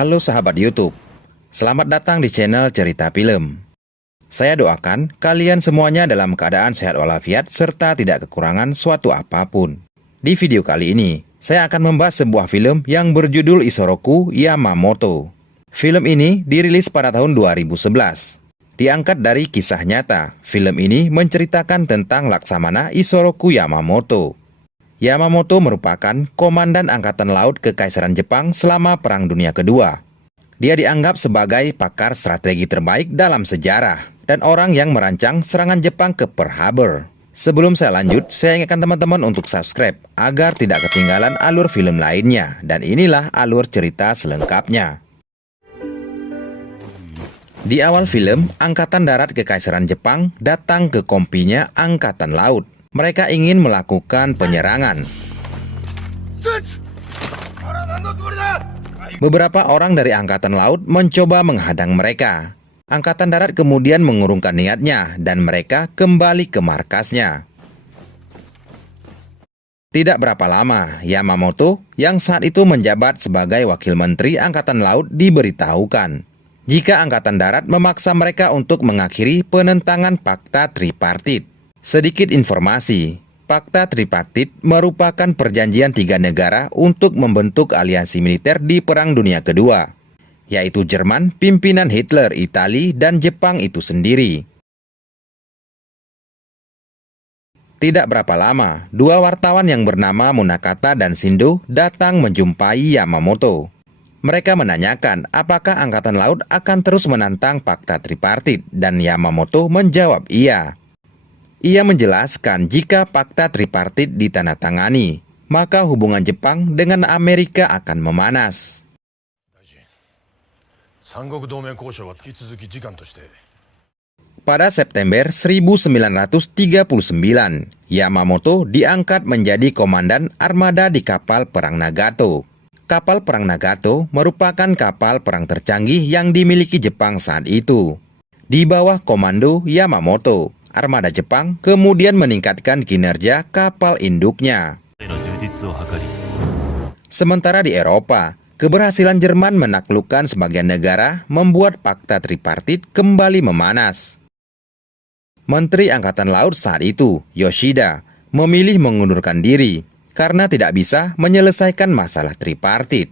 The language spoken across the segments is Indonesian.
Halo sahabat YouTube, selamat datang di channel Cerita Film. Saya doakan kalian semuanya dalam keadaan sehat walafiat serta tidak kekurangan suatu apapun. Di video kali ini, saya akan membahas sebuah film yang berjudul Isoroku Yamamoto. Film ini dirilis pada tahun 2011. Diangkat dari kisah nyata, film ini menceritakan tentang Laksamana Isoroku Yamamoto. Yamamoto merupakan komandan angkatan laut Kekaisaran Jepang selama Perang Dunia Kedua. Dia dianggap sebagai pakar strategi terbaik dalam sejarah dan orang yang merancang serangan Jepang ke Pearl Harbor. Sebelum saya lanjut, saya ingatkan teman-teman untuk subscribe agar tidak ketinggalan alur film lainnya. Dan inilah alur cerita selengkapnya. Di awal film, Angkatan Darat Kekaisaran Jepang datang ke kompinya Angkatan Laut. Mereka ingin melakukan penyerangan. Beberapa orang dari Angkatan Laut mencoba menghadang mereka. Angkatan Darat kemudian mengurungkan niatnya dan mereka kembali ke markasnya. Tidak berapa lama, Yamamoto yang saat itu menjabat sebagai Wakil Menteri Angkatan Laut diberitahukan jika Angkatan Darat memaksa mereka untuk mengakhiri penentangan Fakta Tripartit. Sedikit informasi, Fakta Tripartit merupakan perjanjian tiga negara untuk membentuk aliansi militer di Perang Dunia Kedua, yaitu Jerman, pimpinan Hitler, Italia, dan Jepang itu sendiri. Tidak berapa lama, dua wartawan yang bernama Munakata dan Shindo datang menjumpai Yamamoto. Mereka menanyakan apakah Angkatan Laut akan terus menantang Fakta Tripartit, dan Yamamoto menjawab iya. Ia menjelaskan jika Fakta Tripartit ditandatangani, maka hubungan Jepang dengan Amerika akan memanas. Pada September 1939, Yamamoto diangkat menjadi komandan armada di kapal perang Nagato. Kapal perang Nagato merupakan kapal perang tercanggih yang dimiliki Jepang saat itu. Di bawah komando Yamamoto, armada Jepang kemudian meningkatkan kinerja kapal induknya. Sementara di Eropa, keberhasilan Jerman menaklukkan sebagian negara membuat Fakta Tripartit kembali memanas. Menteri Angkatan Laut saat itu, Yoshida, memilih mengundurkan diri karena tidak bisa menyelesaikan masalah tripartit.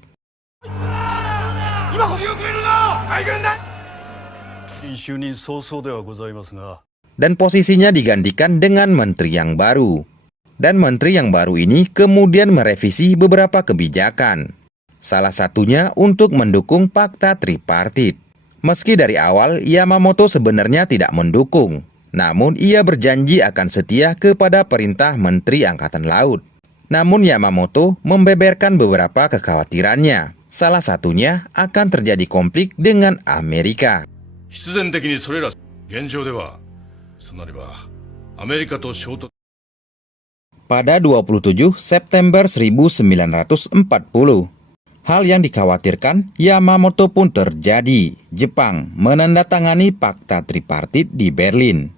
Dan posisinya digantikan dengan menteri yang baru. Dan menteri yang baru ini kemudian merevisi beberapa kebijakan. Salah satunya untuk mendukung Fakta Tripartit. Meski dari awal Yamamoto sebenarnya tidak mendukung, namun ia berjanji akan setia kepada perintah Menteri Angkatan Laut. Namun Yamamoto membeberkan beberapa kekhawatirannya. Salah satunya akan terjadi konflik dengan Amerika. Pada 27 September 1940, hal yang dikhawatirkan Yamamoto pun terjadi. Jepang menandatangani Fakta Tripartit di Berlin.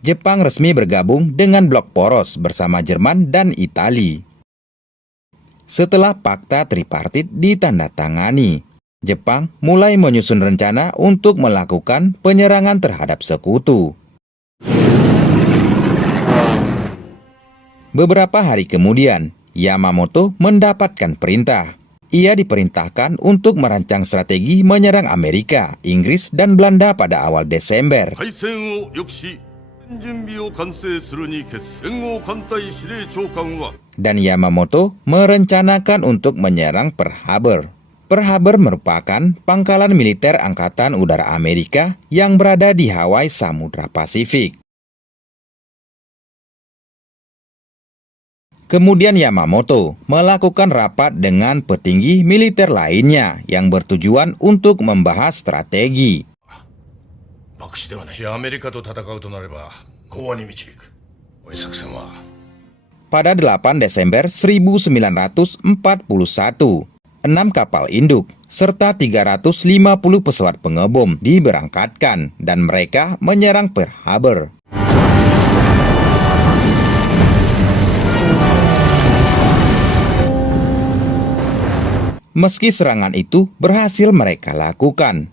Jepang resmi bergabung dengan blok poros bersama Jerman dan Italia. Setelah Fakta Tripartit ditandatangani, Jepang mulai menyusun rencana untuk melakukan penyerangan terhadap sekutu. Beberapa hari kemudian, Yamamoto mendapatkan perintah. Ia diperintahkan untuk merancang strategi menyerang Amerika, Inggris, dan Belanda pada awal Desember. Dan Yamamoto merencanakan untuk menyerang Pearl Harbor. Pearl Harbor merupakan pangkalan militer Angkatan Udara Amerika yang berada di Hawaii, Samudra Pasifik. Kemudian Yamamoto melakukan rapat dengan petinggi militer lainnya yang bertujuan untuk membahas strategi. Pada 8 Desember 1941, 6 kapal induk serta 350 pesawat pengebom diberangkatkan dan mereka menyerang Pearl Harbor. Meski serangan itu berhasil mereka lakukan,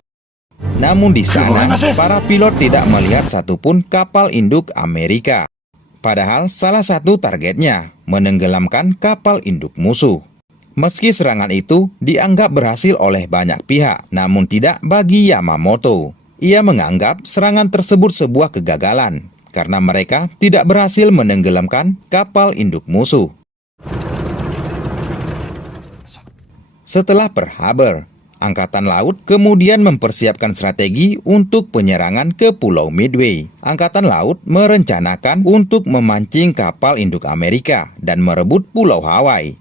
namun di sana para pilot tidak melihat satupun kapal induk Amerika. Padahal salah satu targetnya menenggelamkan kapal induk musuh. Meski serangan itu dianggap berhasil oleh banyak pihak, namun tidak bagi Yamamoto. Ia menganggap serangan tersebut sebuah kegagalan karena mereka tidak berhasil menenggelamkan kapal induk musuh. Setelah Pearl Harbor, Angkatan Laut kemudian mempersiapkan strategi untuk penyerangan ke Pulau Midway. Angkatan Laut merencanakan untuk memancing kapal induk Amerika dan merebut Pulau Hawaii.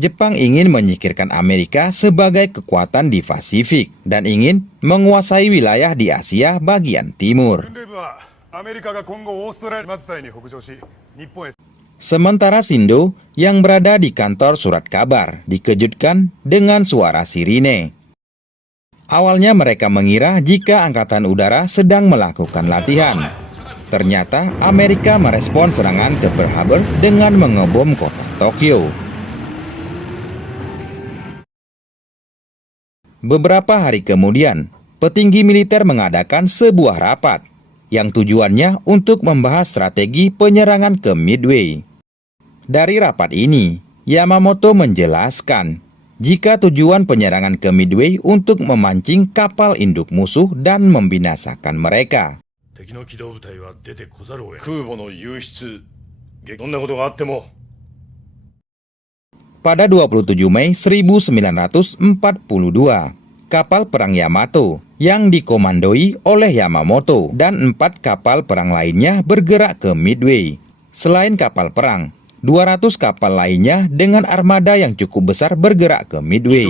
Jepang ingin menyingkirkan Amerika sebagai kekuatan di Pasifik dan ingin menguasai wilayah di Asia bagian timur. Sementara Shindo yang berada di kantor surat kabar dikejutkan dengan suara sirine. Awalnya mereka mengira jika Angkatan Udara sedang melakukan latihan. Ternyata Amerika merespon serangan ke Pearl Harbor dengan mengebom kota Tokyo. Beberapa hari kemudian, petinggi militer mengadakan sebuah rapat yang tujuannya untuk membahas strategi penyerangan ke Midway. Dari rapat ini, Yamamoto menjelaskan jika tujuan penyerangan ke Midway untuk memancing kapal induk musuh dan membinasakan mereka. Pada 27 Mei 1942, kapal perang Yamato yang dikomandoi oleh Yamamoto dan 4 kapal perang lainnya bergerak ke Midway. Selain kapal perang, 200 kapal lainnya dengan armada yang cukup besar bergerak ke Midway.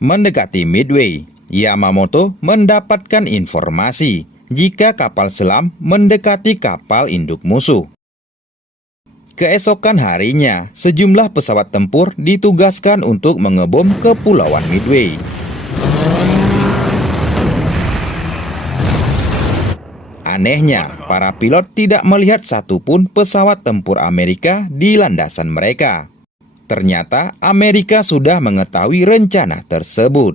Mendekati Midway, Yamamoto mendapatkan informasi jika kapal selam mendekati kapal induk musuh. Keesokan harinya, sejumlah pesawat tempur ditugaskan untuk mengebom Kepulauan Midway. Anehnya, para pilot tidak melihat satupun pesawat tempur Amerika di landasan mereka. Ternyata Amerika sudah mengetahui rencana tersebut.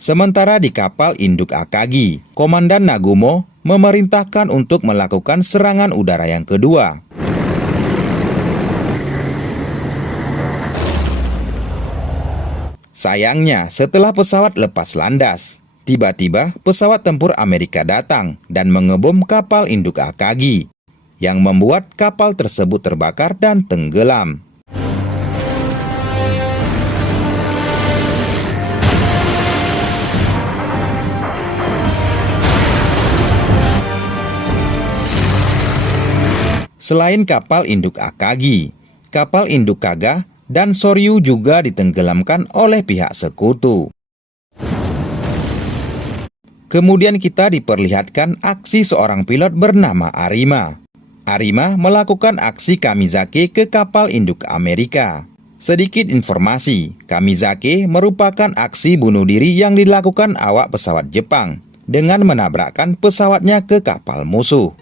Sementara di kapal induk Akagi, Komandan Nagumo memerintahkan untuk melakukan serangan udara yang kedua. Sayangnya, setelah pesawat lepas landas, tiba-tiba pesawat tempur Amerika datang dan mengebom kapal induk Akagi, yang membuat kapal tersebut terbakar dan tenggelam. Selain kapal induk Akagi, kapal induk Kaga dan Soryu juga ditenggelamkan oleh pihak sekutu. Kemudian kita diperlihatkan aksi seorang pilot bernama Arima. Arima melakukan aksi kamizake ke kapal induk Amerika. Sedikit informasi, kamizake merupakan aksi bunuh diri yang dilakukan awak pesawat Jepang dengan menabrakkan pesawatnya ke kapal musuh.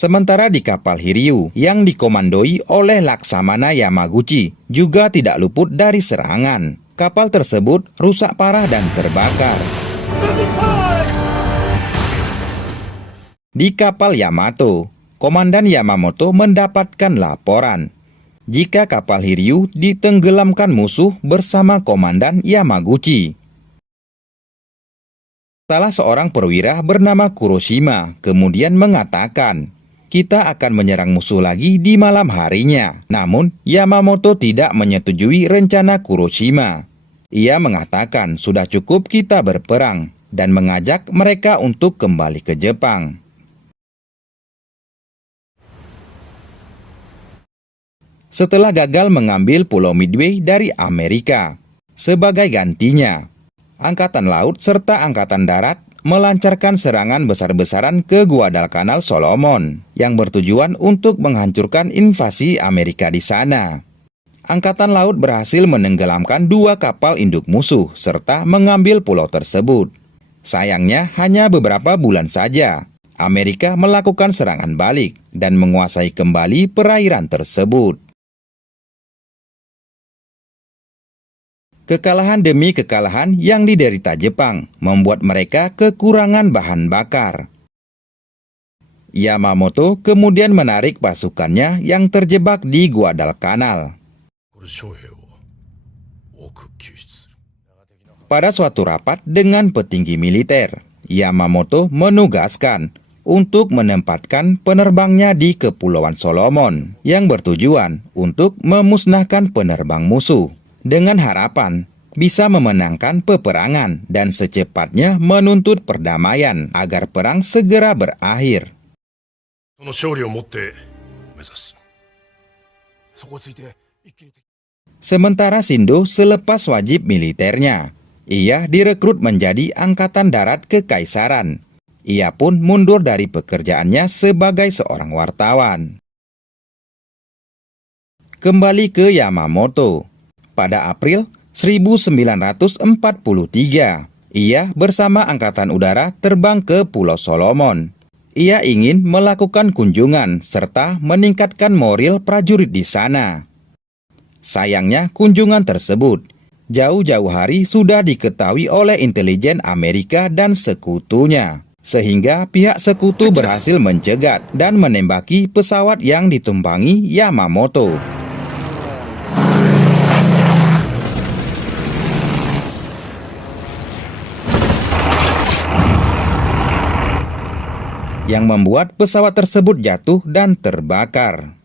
Sementara di kapal Hiryu yang dikomandoi oleh Laksamana Yamaguchi juga tidak luput dari serangan. Kapal tersebut rusak parah dan terbakar. Di kapal Yamato, Komandan Yamamoto mendapatkan laporan jika kapal Hiryu ditenggelamkan musuh bersama Komandan Yamaguchi. Salah seorang perwira bernama Kuroshima kemudian mengatakan, "Kita akan menyerang musuh lagi di malam harinya." Namun, Yamamoto tidak menyetujui rencana Kuroshima. Ia mengatakan sudah cukup kita berperang dan mengajak mereka untuk kembali ke Jepang. Setelah gagal mengambil Pulau Midway dari Amerika, sebagai gantinya, Angkatan Laut serta Angkatan Darat melancarkan serangan besar-besaran ke Guadalcanal Solomon yang bertujuan untuk menghancurkan invasi Amerika di sana. Angkatan Laut berhasil menenggelamkan 2 kapal induk musuh serta mengambil pulau tersebut. Sayangnya hanya beberapa bulan saja, Amerika melakukan serangan balik dan menguasai kembali perairan tersebut. Kekalahan demi kekalahan yang diderita Jepang membuat mereka kekurangan bahan bakar. Yamamoto kemudian menarik pasukannya yang terjebak di Guadalcanal. Pada suatu rapat dengan petinggi militer, Yamamoto menugaskan untuk menempatkan penerbangnya di Kepulauan Solomon yang bertujuan untuk memusnahkan penerbang musuh dengan harapan bisa memenangkan peperangan dan secepatnya menuntut perdamaian agar perang segera berakhir. Sementara Shindo selepas wajib militernya, ia direkrut menjadi angkatan darat kekaisaran. Ia pun mundur dari pekerjaannya sebagai seorang wartawan. Kembali ke Yamamoto. Pada April 1943, ia bersama Angkatan Udara terbang ke Pulau Solomon. Ia ingin melakukan kunjungan serta meningkatkan moral prajurit di sana. Sayangnya kunjungan tersebut jauh-jauh hari sudah diketahui oleh intelijen Amerika dan sekutunya, sehingga pihak sekutu berhasil mencegat dan menembaki pesawat yang ditumpangi Yamamoto. Yang membuat pesawat tersebut jatuh dan terbakar.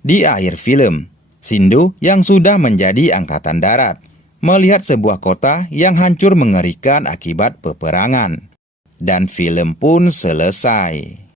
Di akhir film, Shindo yang sudah menjadi angkatan darat melihat sebuah kota yang hancur mengerikan akibat peperangan. Dan film pun selesai.